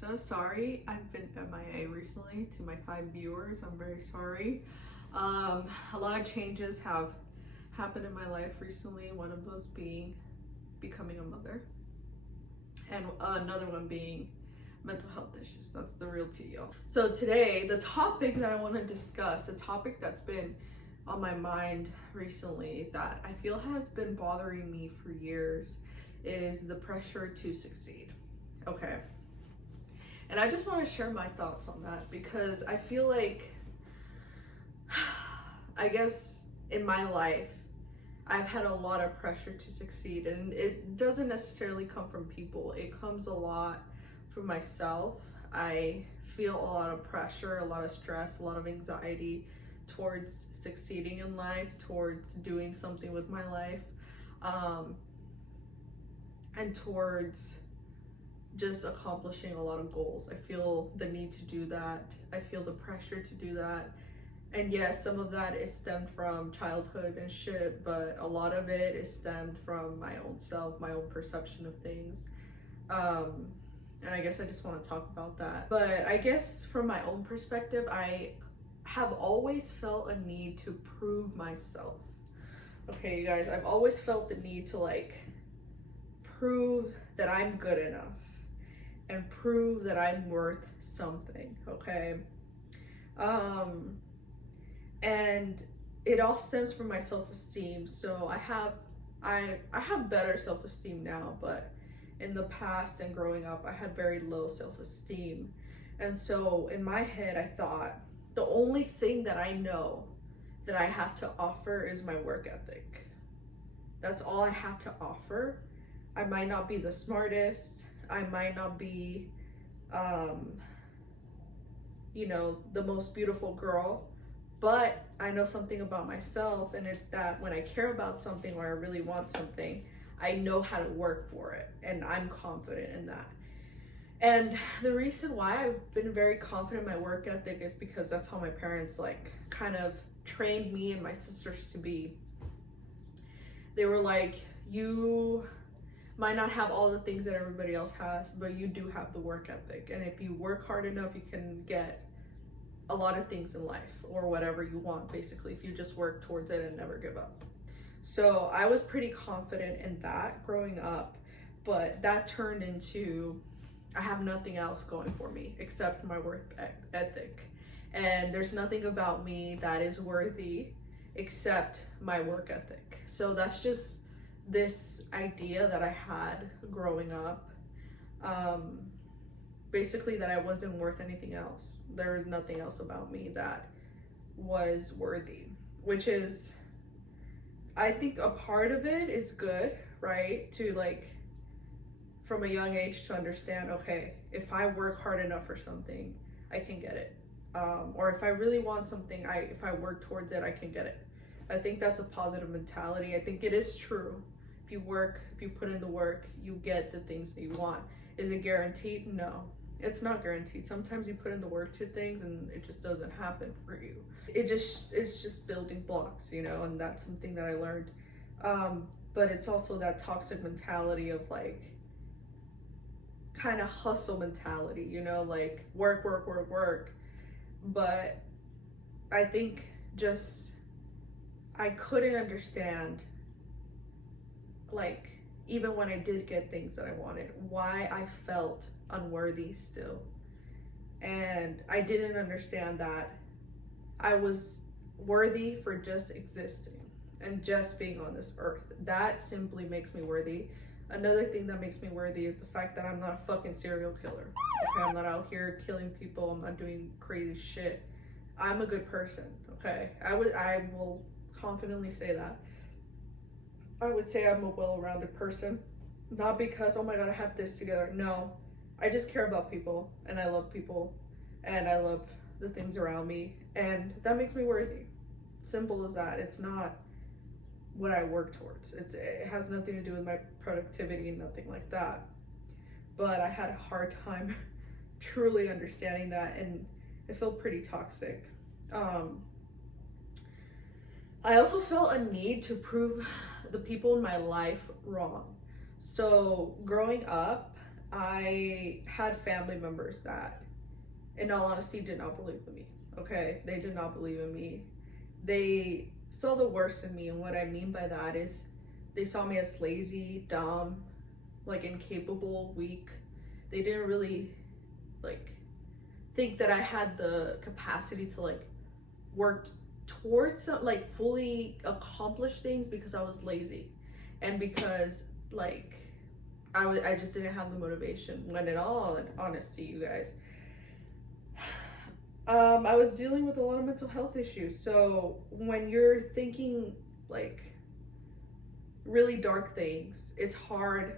so sorry. I've been MIA recently. To my 5 viewers, I'm very sorry. A lot of changes have happened in my life recently. One of those being becoming a mother, and another one being mental health issues. That's the real tea, y'all. So today, the topic that I want to discuss, a topic that's been on my mind recently that I feel has been bothering me for years, is the pressure to succeed. Okay. And I just want to share my thoughts on that because I feel like, I guess in my life, I've had a lot of pressure to succeed, and it doesn't necessarily come from people. It comes a lot from myself. I feel a lot of pressure, a lot of stress, a lot of anxiety towards succeeding in life, towards doing something with my life, and towards just accomplishing a lot of goals. I feel the need to do that. I feel the pressure to do that. And yes, some of that is stemmed from childhood and shit, but a lot of it is stemmed from my own self, my own perception of things. And I guess I just want to talk about that. But I guess from my own perspective, I have always felt a need to prove myself. Okay, you guys, I've always felt the need to prove that I'm good enough and prove that I'm worth something, okay? And it all stems from my self-esteem. So I have better self-esteem now, but in the past and growing up, I had very low self-esteem. And so in my head, I thought the only thing that I know that I have to offer is my work ethic. That's all I have to offer. I might not be the smartest. I might not be, the most beautiful girl, but I know something about myself, and it's that when I care about something or I really want something, I know how to work for it, and I'm confident in that. And the reason why I've been very confident in my work ethic is because that's how my parents kind of trained me and my sisters to be. They were like, you might not have all the things that everybody else has, but you do have the work ethic. And if you work hard enough, you can get a lot of things in life, or whatever you want, basically, if you just work towards it and never give up. So I was pretty confident in that growing up, but that turned into, I have nothing else going for me except my work ethic. And there's nothing about me that is worthy except my work ethic. So that's just this idea that I had growing up, basically that I wasn't worth anything else. There was nothing else about me that was worthy, which is, I think a part of it is good, right? To from a young age to understand, okay, if I work hard enough for something, I can get it. Or if I really want something, if I work towards it, I can get it. I think that's a positive mentality. I think it is true. If you work, if you put in the work, you get the things that you want. Is it guaranteed? No, it's not guaranteed. Sometimes you put in the work to things and it just doesn't happen for you. It's just building blocks, and that's something that I learned. But it's also that toxic mentality of kind of hustle mentality, work. But I think just, I couldn't understand, even when I did get things that I wanted, why I felt unworthy still. And I didn't understand that I was worthy for just existing and just being on this earth. That simply makes me worthy. Another thing that makes me worthy is the fact that I'm not a fucking serial killer. Okay, I'm not out here killing people. I'm not doing crazy shit. I'm a good person. Okay, I will confidently say that. I would say I'm a well-rounded person. Not because, oh my god, I have this together. No, I just care about people, and I love people, and I love the things around me, and that makes me worthy. Simple as that. It's not what I work towards. It has nothing to do with my productivity, nothing like that. But I had a hard time truly understanding that, and it felt pretty toxic. I also felt a need to prove the people in my life wrong. So growing up, I had family members that, in all honesty, did not believe in me. Okay, they did not believe in me. They saw the worst in me, and what I mean by that is they saw me as lazy, dumb, like incapable, weak. They didn't really like think that I had the capacity to like work towards like fully accomplish things because I was lazy, and because like I just didn't have the motivation. When in all honesty, you guys, I was dealing with a lot of mental health issues. So when you're thinking like really dark things, it's hard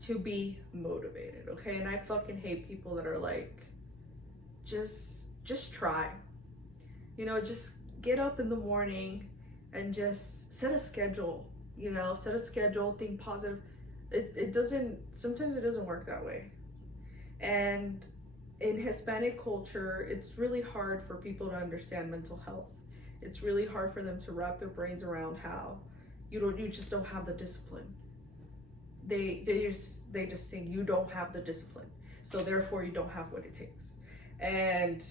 to be motivated, okay? And I fucking hate people that are like, just try. You know, just get up in the morning and just set a schedule, you know, set a schedule, think positive. It doesn't, sometimes it doesn't work that way. And in Hispanic culture, it's really hard for people to understand mental health. It's really hard for them to wrap their brains around how you just don't have the discipline. They just think you don't have the discipline, so therefore you don't have what it takes. And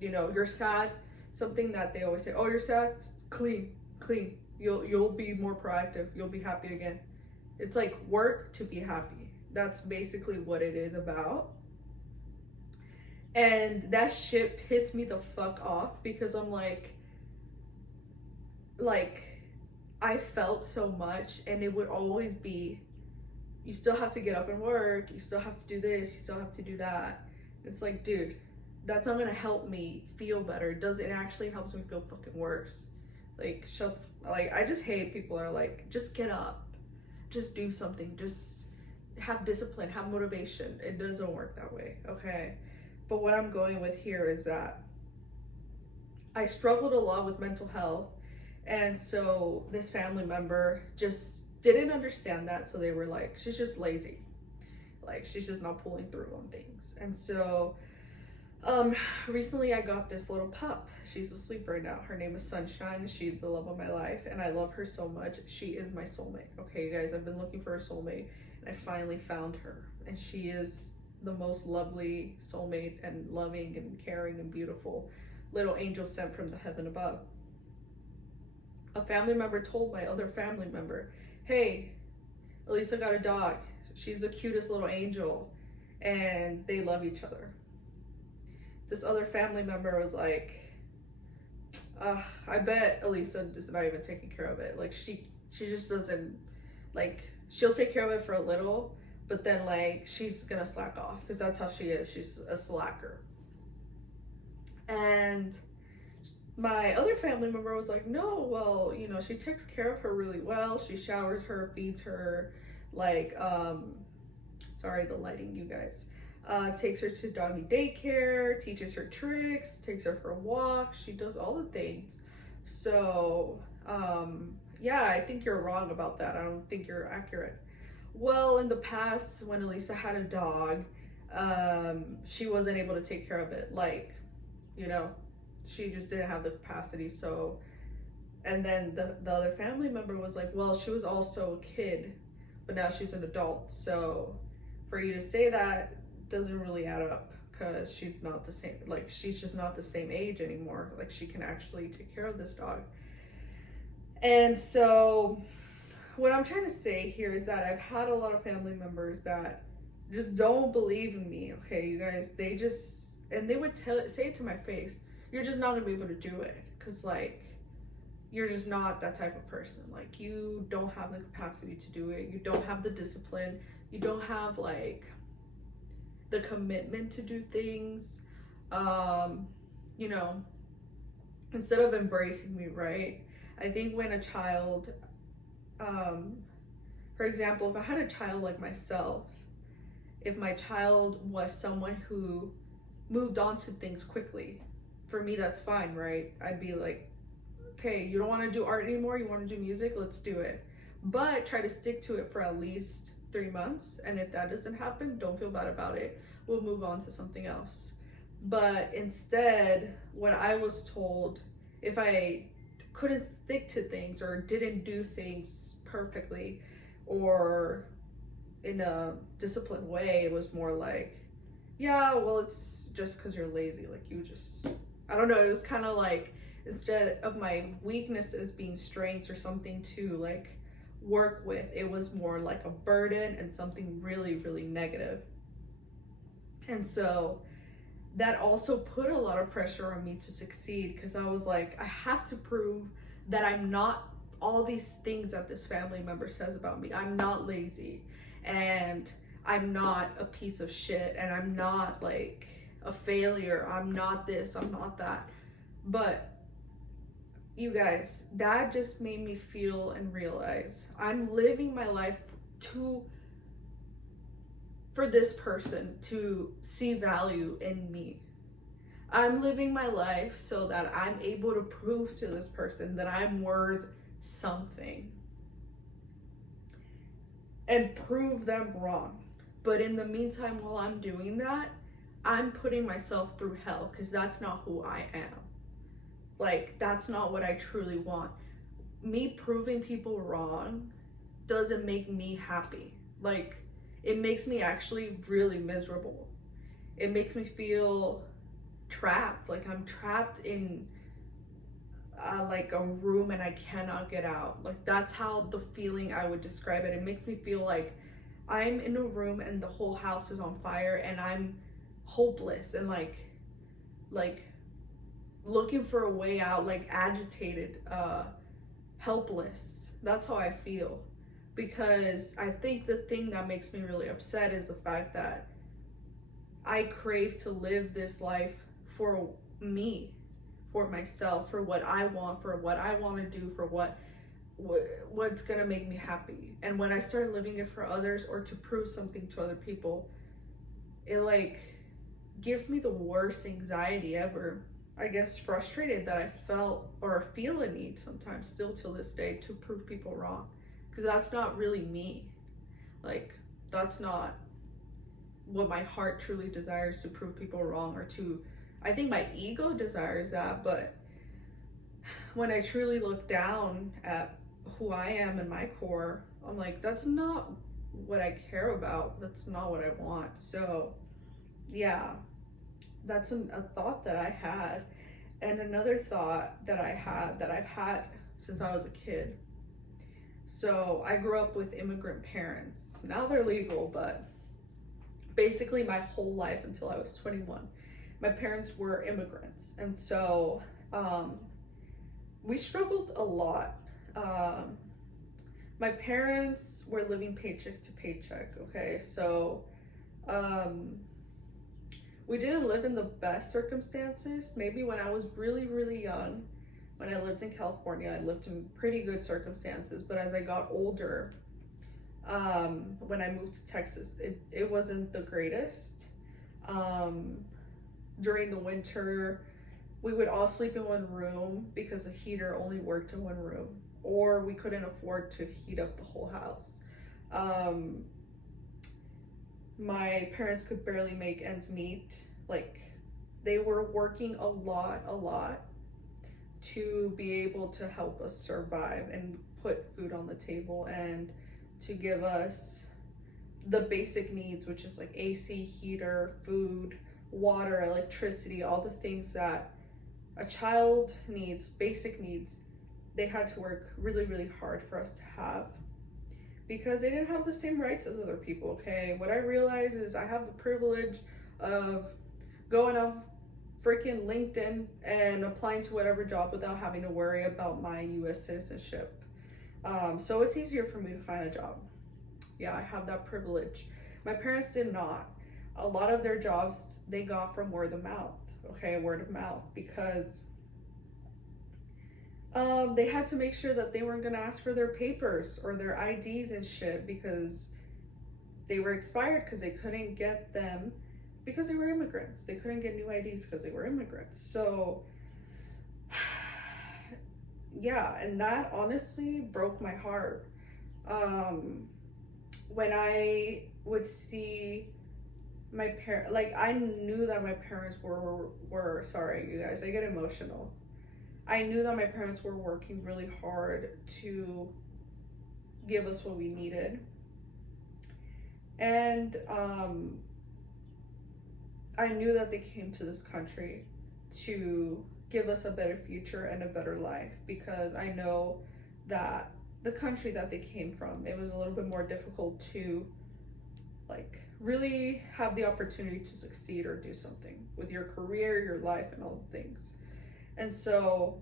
you know, you're sad, something that they always say, oh, you're sad, clean. You'll be more proactive, you'll be happy again. It's like work to be happy. That's basically what it is about. And that shit pissed me the fuck off, because I'm like I felt so much, and it would always be, you still have to get up and work, you still have to do this, you still have to do that. It's like, dude, that's not gonna help me feel better. It actually helps me feel fucking worse. Like, I just hate people that are like, just get up, just do something, just have discipline, have motivation. It doesn't work that way, okay? But what I'm going with here is that I struggled a lot with mental health, and so this family member just didn't understand that. So they were like, she's just lazy, like she's just not pulling through on things. And so recently I got this little pup. She's asleep right now. Her name is Sunshine. She's the love of my life, and I love her so much. She is my soulmate. Okay, you guys, I've been looking for a soulmate, and I finally found her, and she is the most lovely soulmate, and loving and caring and beautiful little angel sent from the heaven above. A family member told my other family member, hey, Elisa got a dog. She's the cutest little angel, and they love each other. This other family member was like, I bet Elisa is not even taking care of it. Like she just doesn't, like, she'll take care of it for a little, but then like she's gonna slack off, because that's how she is. She's a slacker. And my other family member was like, no, well, you know, she takes care of her really well. She showers her, feeds her, like, sorry, the lighting, you guys. Takes her to doggy daycare, teaches her tricks, takes her for walks. She does all the things. So, yeah, I think you're wrong about that. I don't think you're accurate. Well, in the past, when Elisa had a dog, she wasn't able to take care of it. Like, you know, she just didn't have the capacity. So, and then the other family member was like, well, she was also a kid, but now she's an adult. So for you to say that doesn't really add up, because she's not the same, like she's just not the same age anymore. Like she can actually take care of this dog. And so what I'm trying to say here is that I've had a lot of family members that just don't believe in me, okay, you guys. They just, and they would say it to my face, you're just not gonna be able to do it, because like you're just not that type of person. Like you don't have the capacity to do it, you don't have the discipline, you don't have like the commitment to do things. You know, instead of embracing me, right? I think when a child, for example, if I had a child like myself, if my child was someone who moved on to things quickly, for me that's fine, right? I'd be like, okay, you don't want to do art anymore, you want to do music, let's do it, but try to stick to it for at least 3 months, and if that doesn't happen, don't feel bad about it, we'll move on to something else. But instead, what I was told, if I couldn't stick to things or didn't do things perfectly, or in a disciplined way. It was more like, yeah, well, it's just because you're lazy. Like, you just, I don't know. It was kind of like, instead of my weaknesses being strengths or something to like work with, it was more like a burden and something really, really negative. And so that also put a lot of pressure on me to succeed, because I was like, I have to prove that I'm not all these things that this family member says about me. I'm not lazy, and I'm not a piece of shit, and I'm not like a failure. I'm not this, I'm not that. But you guys, that just made me feel and realize I'm living my life to for this person to see value in me. I'm living my life so that I'm able to prove to this person that I'm worth something and prove them wrong. But in the meantime, while I'm doing that, I'm putting myself through hell, because that's not who I am. Like, that's not what I truly want. Me proving people wrong doesn't make me happy. Like, it makes me actually really miserable. It makes me feel trapped. Like, I'm trapped in like a room and I cannot get out. Like, that's how the feeling I would describe it. It makes me feel like I'm in a room and the whole house is on fire and I'm hopeless and like looking for a way out, like agitated, helpless. That's how I feel. Because I think the thing that makes me really upset is the fact that I crave to live this life for me, for myself, for what I want, for what I want to do, for what's gonna make me happy. And when I start living it for others or to prove something to other people, it like gives me the worst anxiety ever. I guess frustrated that I felt or feel a need sometimes still till this day to prove people wrong, because that's not really me. Like, that's not what my heart truly desires, to prove people wrong, or to, I think my ego desires that, but when I truly look down at who I am in my core, I'm like, that's not what I care about. That's not what I want. So yeah, that's a thought that I had. And another thought that I had, that I've had since I was a kid. So I grew up with immigrant parents. Now they're legal, but basically my whole life until I was 21, my parents were immigrants. And so we struggled a lot. My parents were living paycheck to paycheck, okay? So we didn't live in the best circumstances. Maybe when I was really, really young, when I lived in California, I lived in pretty good circumstances. But as I got older, when I moved to Texas, it wasn't the greatest. During the winter, we would all sleep in one room because the heater only worked in one room, or we couldn't afford to heat up the whole house. My parents could barely make ends meet. Like, they were working a lot to be able to help us survive and put food on the table and to give us the basic needs, which is like AC, heater, food, water, electricity, all the things that a child needs, basic needs. They had to work really, really hard for us to have, because they didn't have the same rights as other people, okay? What I realize is I have the privilege of going off freaking LinkedIn and applying to whatever job without having to worry about my US citizenship. So it's easier for me to find a job. Yeah, I have that privilege. My parents did not. A lot of their jobs they got from word of mouth, okay? Word of mouth, because they had to make sure that they weren't gonna ask for their papers or their IDs and shit, because they were expired, because they couldn't get them because they were immigrants. They couldn't get new IDs because they were immigrants. So yeah, and that honestly broke my heart. When I would see my parents, like, I knew that my parents were sorry, you guys, I get emotional. I knew that my parents were working really hard to give us what we needed. And I knew that they came to this country to give us a better future and a better life, because I know that the country that they came from, it was a little bit more difficult to like really have the opportunity to succeed or do something with your career, your life, and all the things. And so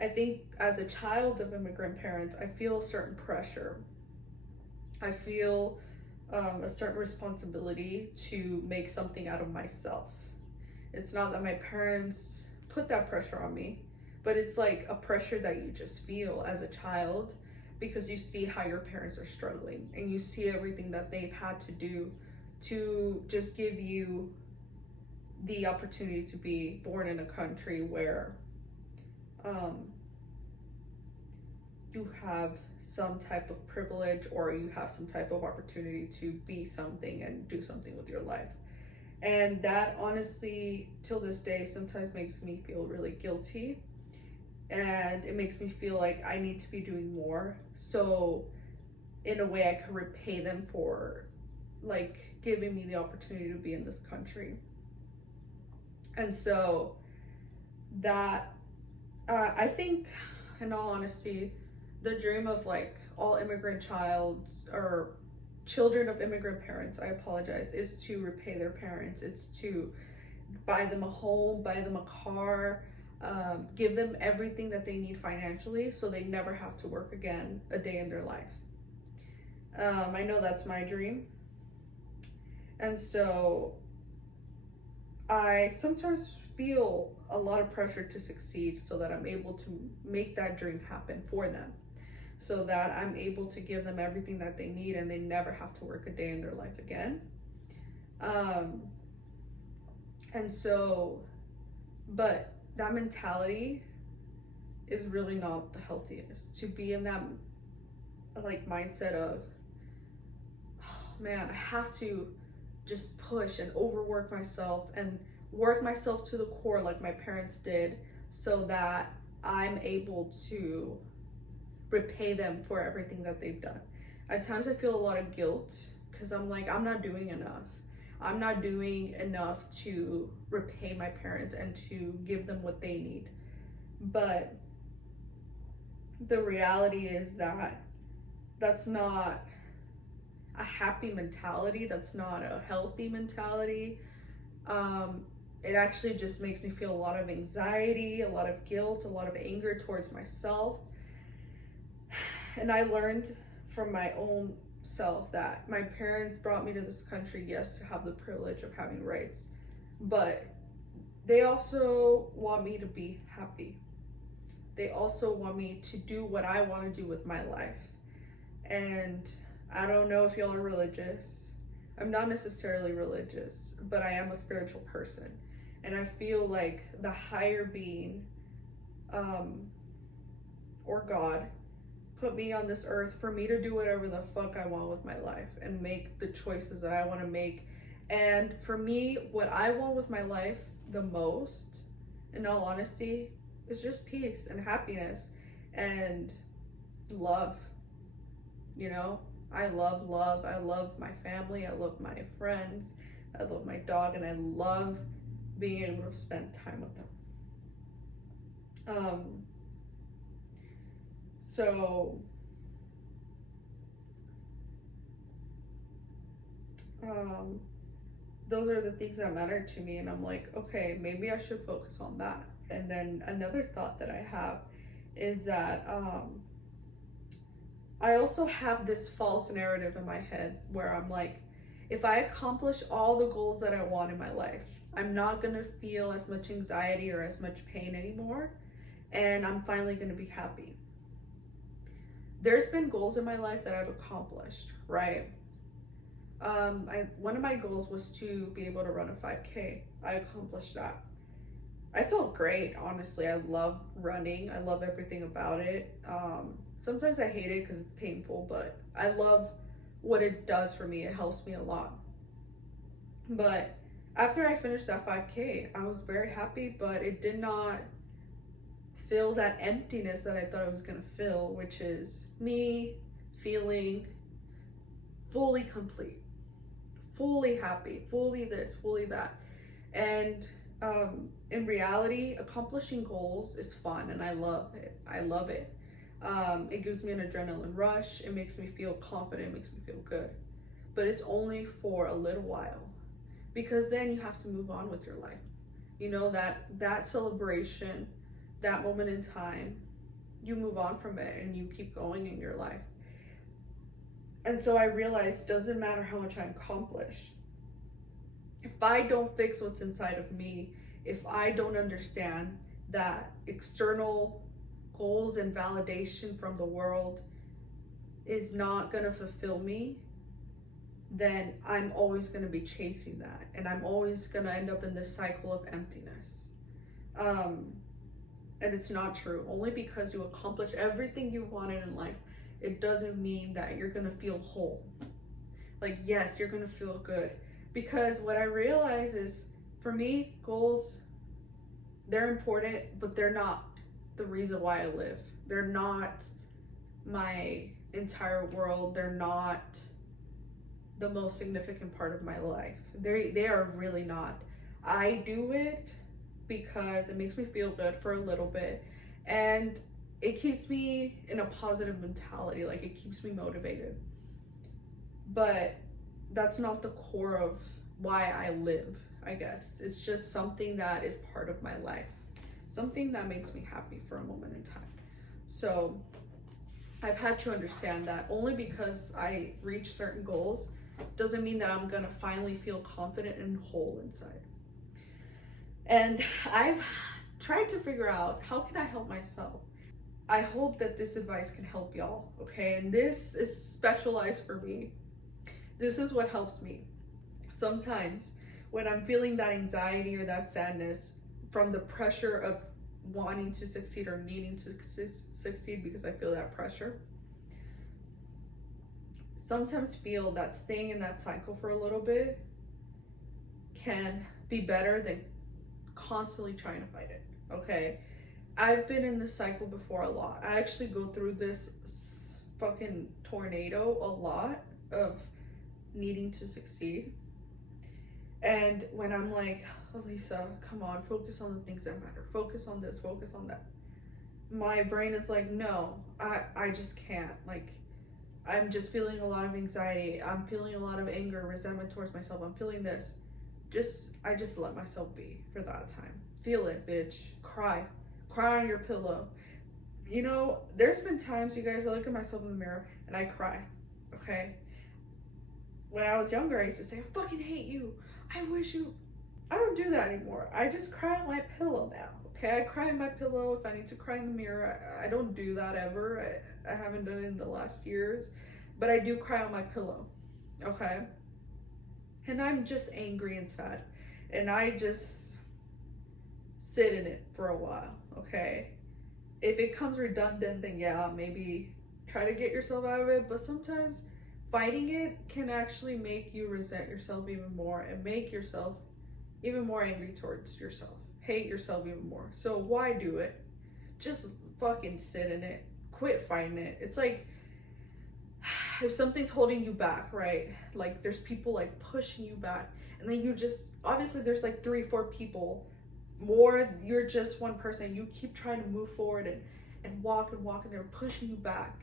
I think as a child of immigrant parents, I feel a certain pressure. I feel a certain responsibility to make something out of myself. It's not that my parents put that pressure on me, but it's like a pressure that you just feel as a child, because you see how your parents are struggling and you see everything that they've had to do to just give you the opportunity to be born in a country where you have some type of privilege, or you have some type of opportunity to be something and do something with your life. And that honestly, till this day, sometimes makes me feel really guilty. And it makes me feel like I need to be doing more. So in a way I could repay them for like giving me the opportunity to be in this country. And so that, I think, in all honesty, the dream of like all immigrant or children of immigrant parents, I apologize, is to repay their parents. It's to buy them a home, buy them a car, give them everything that they need financially so they never have to work again a day in their life. I know that's my dream. And so I sometimes feel a lot of pressure to succeed so that I'm able to make that dream happen for them, so that I'm able to give them everything that they need and they never have to work a day in their life again. And so, but that mentality is really not the healthiest. To be in that like mindset of, oh man, I have to just push and overwork myself and work myself to the core like my parents did, so that I'm able to repay them for everything that they've done. At times I feel a lot of guilt because I'm like, I'm not doing enough. I'm not doing enough to repay my parents and to give them what they need. But the reality is that that's not a happy mentality. That's not a healthy mentality. It actually just makes me feel a lot of anxiety, a lot of guilt, a lot of anger towards myself. And I learned from my own self that my parents brought me to this country, yes, to have the privilege of having rights, but they also want me to be happy. They also want me to do what I want to do with my life. And I don't know if y'all are religious. I'm not necessarily religious, but I am a spiritual person. And I feel like the higher being, or God, put me on this earth for me to do whatever the fuck I want with my life and make the choices that I want to make. And for me, what I want with my life the most, in all honesty, is just peace and happiness and love. You know, I love love. I love my family. I love my friends. I love my dog, and I love being able to spend time with them. So those are the things that matter to me, and I'm like, okay, maybe I should focus on that. And then another thought that I have is that I also have this false narrative in my head where I'm like, if I accomplish all the goals that I want in my life, I'm not gonna feel as much anxiety or as much pain anymore, and I'm finally gonna be happy. There's been goals in my life that I've accomplished, right? One of my goals was to be able to run a 5K. I accomplished that. I felt great, honestly. I love running. I love everything about it. Sometimes I hate it because it's painful, but I love what it does for me. It helps me a lot. But after I finished that 5K, I was very happy, but it did not fill that emptiness that I thought it was gonna fill, which is me feeling fully complete, fully happy, fully this, fully that. And in reality, accomplishing goals is fun and I love it. I love it. It gives me an adrenaline rush. It makes me feel confident, it makes me feel good. But it's only for a little while, because then you have to move on with your life. You know, that celebration, that moment in time, you move on from it and you keep going in your life. And so I realized, doesn't matter how much I accomplish, if I don't fix what's inside of me, if I don't understand that external goals and validation from the world is not going to fulfill me, then I'm always going to be chasing that. And I'm always going to end up in this cycle of emptiness. And it's not true. Only because you accomplish everything you wanted in life, it doesn't mean that you're going to feel whole. Like, yes, you're going to feel good. Because what I realize is, for me, goals, they're important, but they're not the reason why I live. They're not my entire world. They're not the most significant part of my life. They are really not. I do it because it makes me feel good for a little bit, and it keeps me in a positive mentality. Like, it keeps me motivated. But that's not the core of why I live, I guess. It's just something that is part of my life, something that makes me happy for a moment in time. So I've had to understand that only because I reach certain goals doesn't mean that I'm gonna finally feel confident and whole inside. And I've tried to figure out, how can I help myself? I hope that this advice can help y'all, okay? And this is specialized for me. This is what helps me. Sometimes when I'm feeling that anxiety or that sadness from the pressure of wanting to succeed or needing to succeed, because I feel that pressure, sometimes feel that staying in that cycle for a little bit can be better than constantly trying to fight it, okay? I've been in this cycle before a lot. I actually go through this fucking tornado a lot of needing to succeed. And when I'm like, Elisa, come on, focus on the things that matter. Focus on this, focus on that. My brain is like, no, I just can't. Like, I'm just feeling a lot of anxiety. I'm feeling a lot of anger, resentment towards myself. I'm feeling this. I just let myself be for that time. Feel it, bitch. Cry on your pillow. You know, there's been times, you guys, I look at myself in the mirror and I cry, okay? When I was younger, I used to say, I fucking hate you. I wish you. I don't do that anymore. I just cry on my pillow now, okay? I cry on my pillow if I need to cry in the mirror. I don't do that ever. I haven't done it in the last years, but I do cry on my pillow, okay? And I'm just angry and sad, and I just sit in it for a while, okay? If it comes redundant, then yeah, maybe try to get yourself out of it. But sometimes fighting it can actually make you resent yourself even more and make yourself even more angry towards yourself, hate yourself even more. So why do it? Just fucking sit in it, quit fighting it. It's like, if something's holding you back, right? Like, there's people like pushing you back, and then you just, obviously there's like 3-4 people more, you're just one person. You keep trying to move forward and walk, and they're pushing you back.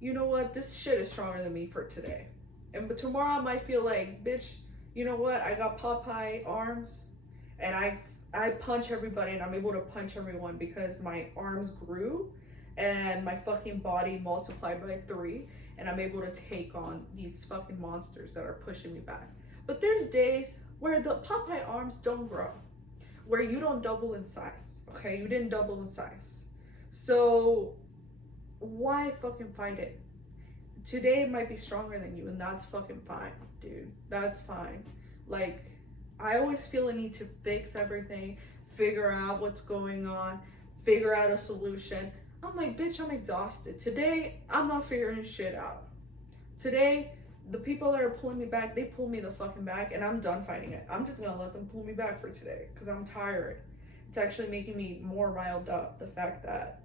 You know what? This shit is stronger than me for today. But tomorrow I might feel like, bitch, you know what? I got Popeye arms, and I punch everybody, and I'm able to punch everyone because my arms grew and my fucking body multiplied by 3, and I'm able to take on these fucking monsters that are pushing me back. But there's days where the Popeye arms don't grow, where you don't double in size, okay? You didn't double in size. So why fucking fight it? Today it might be stronger than you, and that's fucking fine, dude. That's fine. Like, I always feel a need to fix everything, figure out what's going on, figure out a solution. I'm like, bitch, I'm exhausted. Today, I'm not figuring shit out. Today, the people that are pulling me back, they pull me the fucking back, and I'm done fighting it. I'm just gonna let them pull me back for today, because I'm tired. It's actually making me more riled up, the fact that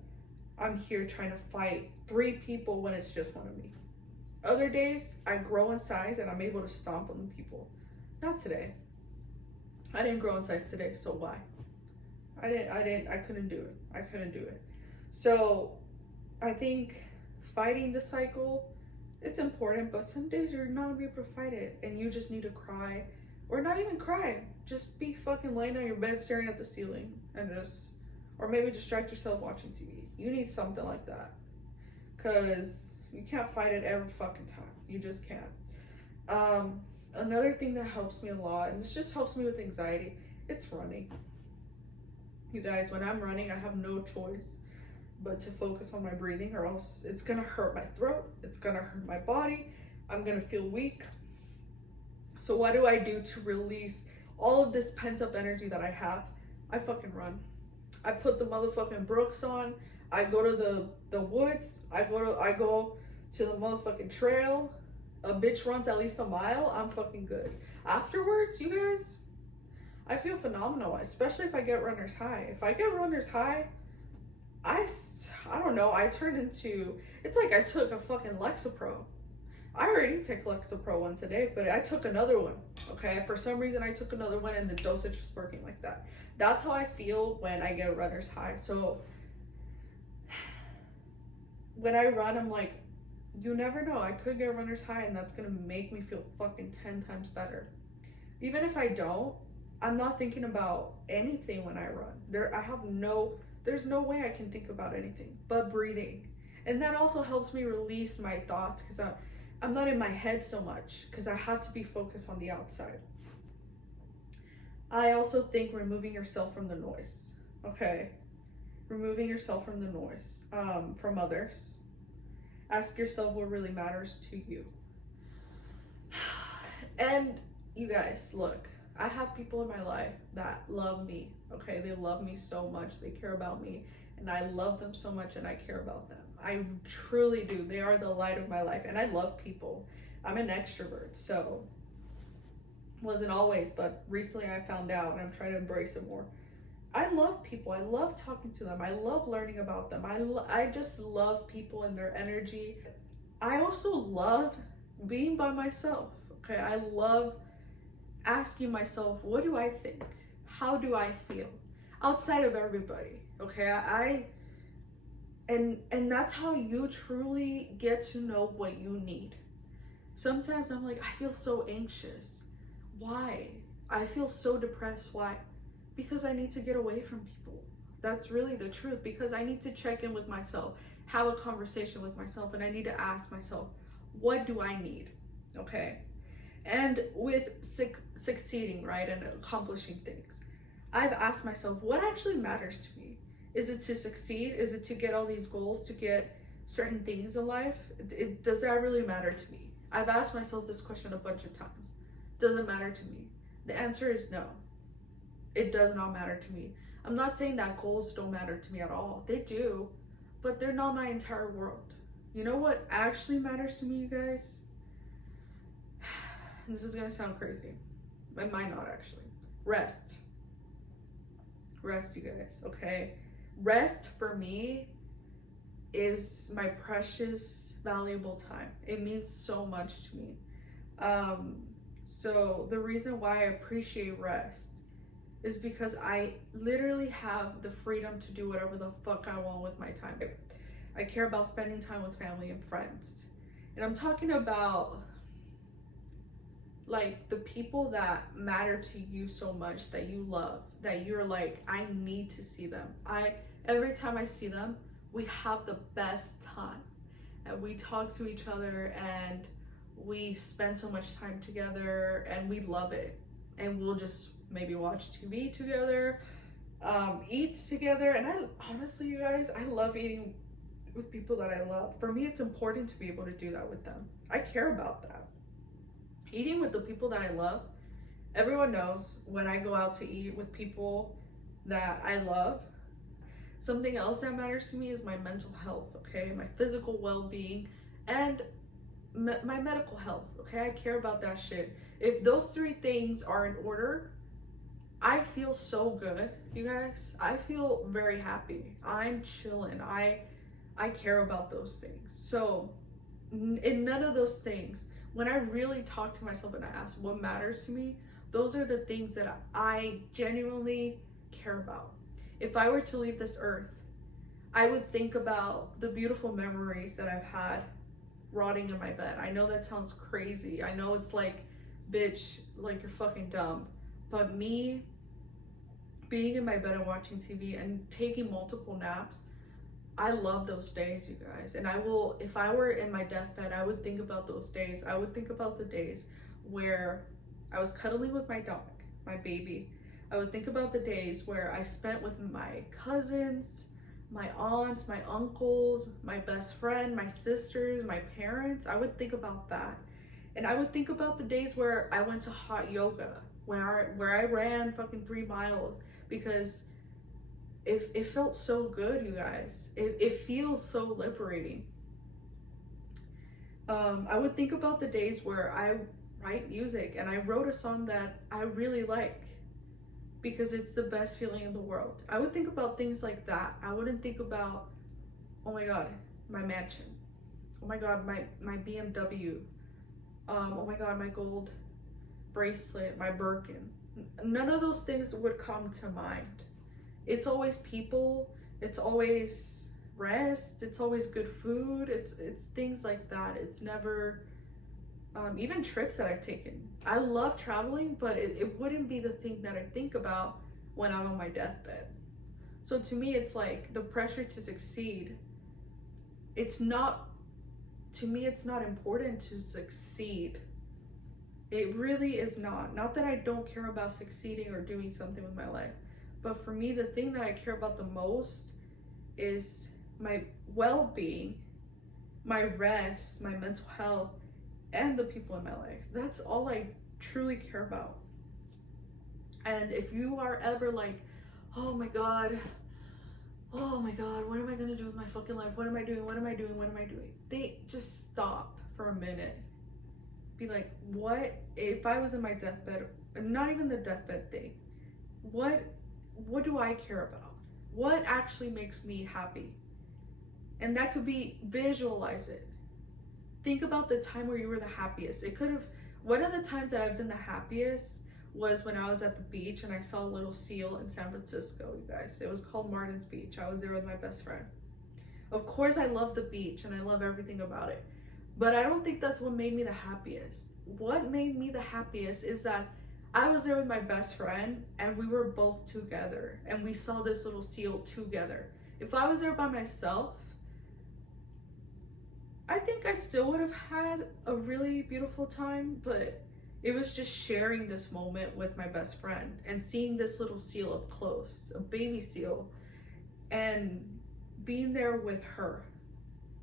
I'm here trying to fight 3 people when it's just one of me. Other days, I grow in size and I'm able to stomp on people. Not today. I didn't grow in size today, so why? I couldn't do it. I couldn't do it. So I think fighting the cycle, it's important, but some days you're not gonna be able to fight it and you just need to cry. Or not even cry. Just be fucking laying on your bed staring at the ceiling and just, or maybe distract yourself watching TV. You need something like that. Cause you can't fight it every fucking time. You just can't. Another thing that helps me a lot, and this just helps me with anxiety, it's running. You guys, when I'm running, I have no choice but to focus on my breathing, or else it's gonna hurt my throat, it's gonna hurt my body, I'm gonna feel weak. So what do I do to release all of this pent up energy that I have? I fucking run. I put the motherfucking Brooks on. I go to the woods. I go to the motherfucking trail. A bitch runs at least a mile. I'm fucking good. Afterwards, you guys, I feel phenomenal, especially if I get runner's high. If I get runner's high, I don't know, I turned into, it's like I took a fucking Lexapro. I already take Lexapro once a day, but I took another one, okay? For some reason, I took another one and the dosage is working like that. That's how I feel when I get runner's high. So when I run, I'm like, you never know. I could get runner's high and that's gonna make me feel fucking 10 times better. Even if I don't, I'm not thinking about anything when I run. There's no way I can think about anything but breathing. And that also helps me release my thoughts because I'm not in my head so much because I have to be focused on the outside. I also think removing yourself from the noise, okay? Removing yourself from the noise, from others. Ask yourself what really matters to you. And you guys, look, I have people in my life that love me, okay? They love me so much, they care about me, and I love them so much and I care about them. I truly do. They are the light of my life and I love people. I'm an extrovert, so wasn't always, but recently I found out and I'm trying to embrace it more. I love people. I love talking to them. I love learning about them. I just love people and their energy. I also love being by myself, okay? I love asking myself, what do I think? How do I feel? Outside of everybody, okay? And that's how you truly get to know what you need. Sometimes I'm like, I feel so anxious. Why? I feel so depressed. Why? Because I need to get away from people. That's really the truth, because I need to check in with myself, have a conversation with myself, and I need to ask myself, what do I need? Okay? And with succeeding, right, and accomplishing things, I've asked myself, what actually matters to me? Is it to succeed? Is it to get all these goals, to get certain things in life? Does that really matter to me? I've asked myself this question a bunch of times. Does it matter to me? The answer is no. It does not matter to me. I'm not saying that goals don't matter to me at all. They do, but they're not my entire world. You know what actually matters to me, you guys? This is gonna sound crazy. It might not actually. Rest. Rest, you guys, okay? Rest for me is my precious, valuable time. It means so much to me. So the reason why I appreciate rest is because I literally have the freedom to do whatever the fuck I want with my time. I care about spending time with family and friends. And I'm talking about like the people that matter to you so much, that you love, that you're like, I need to see them. Every time I see them, we have the best time. And we talk to each other and we spend so much time together and we love it. And we'll just maybe watch TV together, eat together. And I honestly, you guys, I love eating with people that I love. For me, it's important to be able to do that with them. I care about that. Eating with the people that I love, everyone knows when I go out to eat with people that I love, something else that matters to me is my mental health, okay? My physical well-being and my medical health, okay? I care about that shit. If those three things are in order, I feel so good, you guys. I feel very happy. I'm chilling. I care about those things. So in none of those things, when I really talk to myself and I ask what matters to me, those are the things that I genuinely care about. If I were to leave this earth, I would think about the beautiful memories that I've had rotting in my bed. I know that sounds crazy. I know it's like, bitch, like you're fucking dumb. But me being in my bed and watching TV and taking multiple naps, I love those days, you guys. And I will, if I were in my deathbed, I would think about those days. I would think about the days where I was cuddling with my dog, my baby. I would think about the days where I spent with my cousins, my aunts, my uncles, my best friend, my sisters, my parents. I would think about that. And I would think about the days where I went to hot yoga, where I ran fucking 3 miles, because it felt so good, you guys. It feels so liberating. I would think about the days where I write music and I wrote a song that I really like, because it's the best feeling in the world. I would think about things like that. I wouldn't think about, oh my God, my mansion. Oh my God, my BMW. Oh my God, my gold bracelet, my Birkin. None of those things would come to mind. It's always people, it's always rest, it's always good food, it's things like that. It's never, even trips that I've taken. I love traveling, but it wouldn't be the thing that I think about when I'm on my deathbed. So to me, it's like the pressure to succeed. To me, it's not important to succeed. It really is not. Not that I don't care about succeeding or doing something with my life, but for me, the thing that I care about the most is my well-being, my rest, my mental health, and the people in my life. That's all I truly care about. And if you are ever like, oh my God, what am I gonna do with my fucking life? What am I doing? They just stop for a minute. Be like, what if I was in my deathbed? Not even the deathbed thing. What do I care about? What actually makes me happy? And that could be, visualize it. Think about the time where you were the happiest. One of the times that I've been the happiest was when I was at the beach and I saw a little seal in San Francisco, you guys. It was called Martin's Beach. I was there with my best friend. Of course, I love the beach and I love everything about it, but I don't think that's what made me the happiest. What made me the happiest is that I was there with my best friend and we were both together and we saw this little seal together. If I was there by myself, I think I still would have had a really beautiful time, but it was just sharing this moment with my best friend and seeing this little seal up close, a baby seal, and being there with her,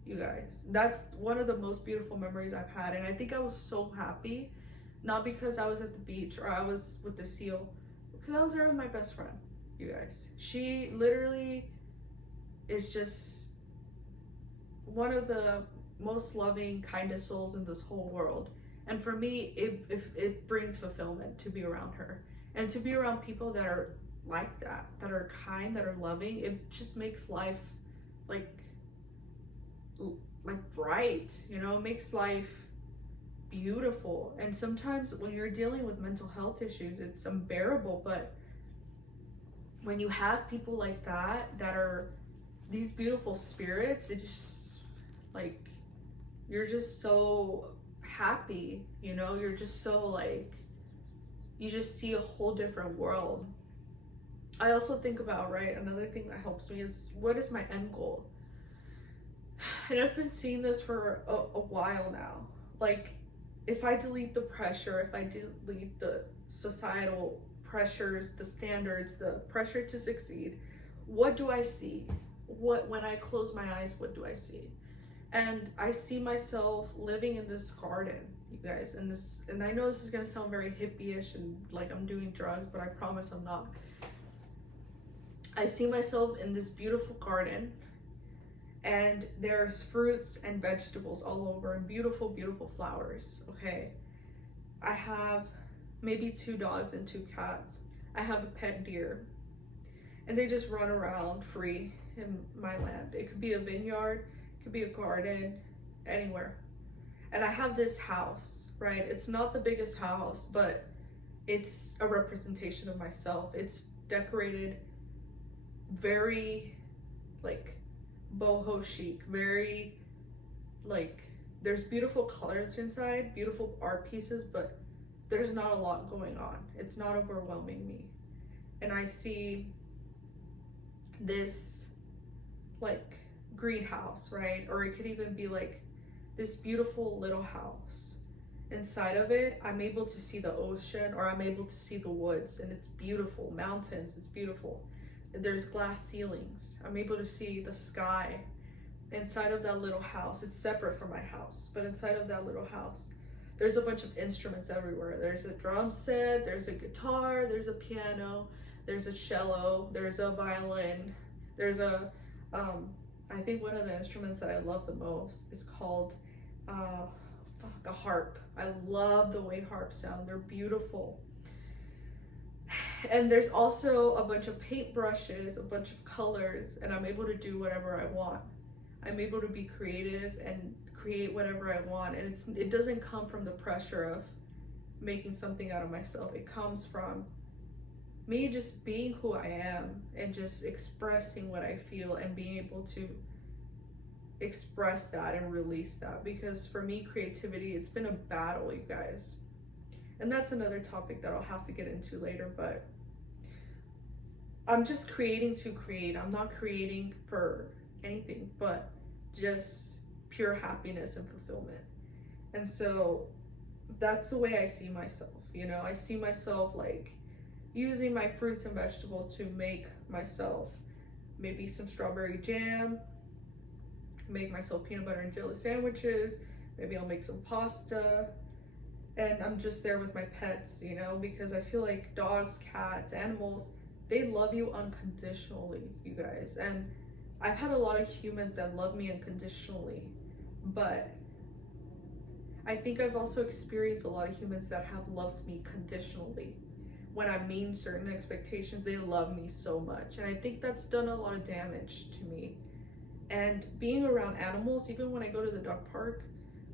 you guys. That's one of the most beautiful memories I've had. And I think I was so happy, not because I was at the beach or I was with the seal, because I was there with my best friend, you guys. She literally is just one of the most loving, kindest souls in this whole world. And for me, it brings fulfillment to be around her and to be around people that are like that are kind, that are loving. It just makes life like bright, you know. It makes life beautiful. And sometimes when you're dealing with mental health issues, it's unbearable, but when you have people like that are these beautiful spirits, it just like, you're just so happy, you know. You're just so like, you just see a whole different world. I also think about, right, another thing that helps me is, what is my end goal? And I've been seeing this for a while now. Like, if I delete the pressure, if I delete the societal pressures, the standards, the pressure to succeed, what do I see? When I close my eyes, what do I see? And I see myself living in this garden, you guys, and I know this is gonna sound very hippie-ish and like I'm doing drugs, but I promise I'm not. I see myself in this beautiful garden, and there's fruits and vegetables all over and beautiful, beautiful flowers, okay? I have maybe 2 dogs and 2 cats. I have a pet deer, and they just run around free in my land. It could be a vineyard, it could be a garden, anywhere. And I have this house, right? It's not the biggest house, but it's a representation of myself. It's decorated very like boho chic, very like, there's beautiful colors inside, beautiful art pieces, but there's not a lot going on. It's not overwhelming me. And I see this like greenhouse, right? Or it could even be like this beautiful little house. Inside of it, I'm able to see the ocean, or I'm able to see the woods, and it's beautiful. Mountains, it's beautiful. There's glass ceilings. I'm able to see the sky. Inside of that little house, it's separate from my house, but inside of that little house, there's a bunch of instruments everywhere. There's a drum set, there's a guitar, there's a piano, there's a cello, there's a violin, there's a, I think one of the instruments that I love the most is called a harp. I love the way harps sound. They're beautiful. And there's also a bunch of paintbrushes, a bunch of colors, and I'm able to do whatever I want. I'm able to be creative and create whatever I want. And it doesn't come from the pressure of making something out of myself. It comes from me just being who I am and just expressing what I feel and being able to express that and release that. Because for me, creativity, it's been a battle, you guys. And that's another topic that I'll have to get into later, but I'm just creating to create. I'm not creating for anything but just pure happiness and fulfillment. And so that's the way I see myself. You know, I see myself like using my fruits and vegetables to make myself maybe some strawberry jam, make myself peanut butter and jelly sandwiches, maybe I'll make some pasta, and I'm just there with my pets, you know, because I feel like dogs, cats, animals, they love you unconditionally, you guys. And I've had a lot of humans that love me unconditionally, but I think I've also experienced a lot of humans that have loved me conditionally. When I meet certain expectations, they love me so much. And I think that's done a lot of damage to me. And being around animals, even when I go to the dog park,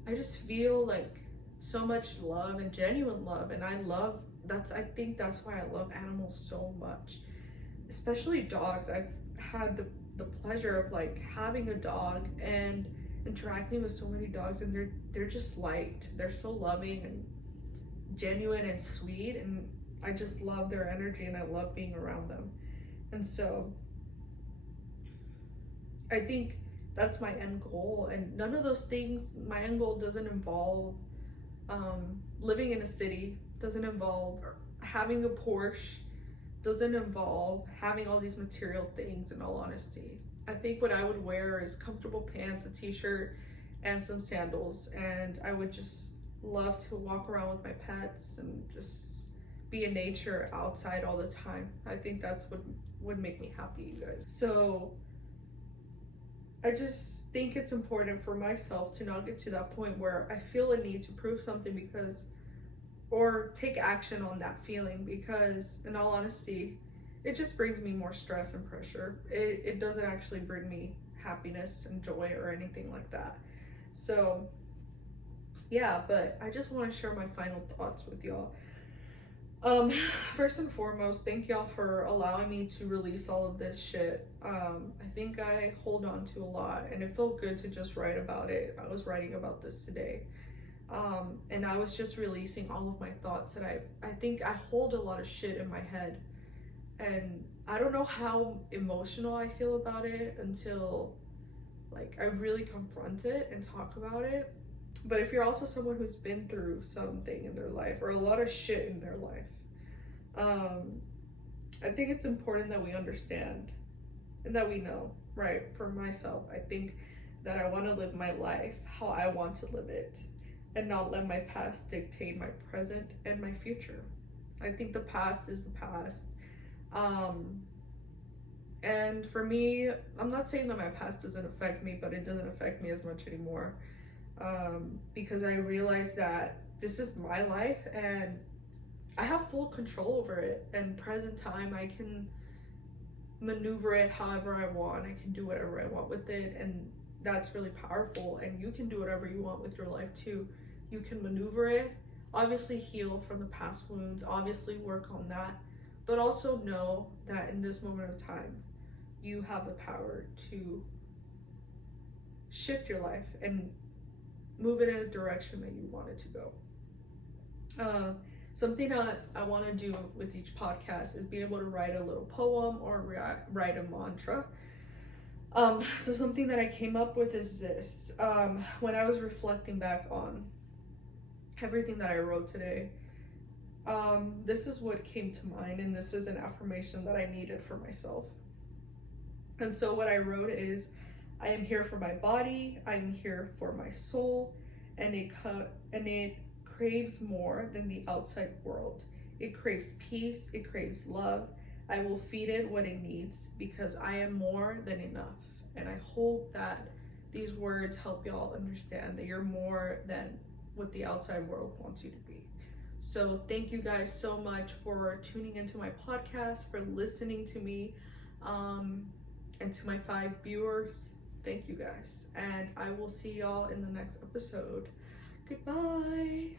I just feel like so much love and genuine love. And I think that's why I love animals so much, especially dogs. I've had the pleasure of like having a dog and interacting with so many dogs, and they're just light. They're so loving and genuine and sweet, and I just love their energy and I love being around them. And so I think that's my end goal. And none of those things, my end goal doesn't involve living in a city, doesn't involve having a Porsche, doesn't involve having all these material things, in all honesty. I think what I would wear is comfortable pants, a t-shirt, and some sandals. And I would just love to walk around with my pets and just be in nature outside all the time. I think that's what would make me happy, you guys. So I just think it's important for myself to not get to that point where I feel a need to prove something or take action on that feeling, because in all honesty, it just brings me more stress and pressure. It doesn't actually bring me happiness and joy or anything like that. So yeah, but I just want to share my final thoughts with y'all. First and foremost, thank y'all for allowing me to release all of this shit. I think I hold on to a lot, and it felt good to just write about it. I was writing about this today. And I was just releasing all of my thoughts that I think I hold a lot of shit in my head, and I don't know how emotional I feel about it until like I really confront it and talk about it. But if you're also someone who's been through something in their life or a lot of shit in their life, I think it's important that we understand and that we know, right? For myself, I think that I want to live my life how I want to live it and not let my past dictate my present and my future. I think the past is the past. And for me, I'm not saying that my past doesn't affect me, but it doesn't affect me as much anymore. Because I realized that this is my life and I have full control over it, and present time I can maneuver it however I want. I can do whatever I want with it, and that's really powerful, and you can do whatever you want with your life too. You can maneuver it, obviously heal from the past wounds, obviously work on that, but also know that in this moment of time, you have the power to shift your life and move it in a direction that you want it to go. Something that I want to do with each podcast is be able to write a little poem or write a mantra. So something that I came up with is this. When I was reflecting back on everything that I wrote today, this is what came to mind, and this is an affirmation that I needed for myself. And so what I wrote is, I am here for my body, I'm here for my soul, and it craves more than the outside world. It craves peace, it craves love. I will feed it what it needs because I am more than enough. And I hope that these words help y'all understand that you're more than what the outside world wants you to be. So thank you guys so much for tuning into my podcast, for listening to me, and to my 5 viewers. Thank you guys, and I will see y'all in the next episode. Goodbye.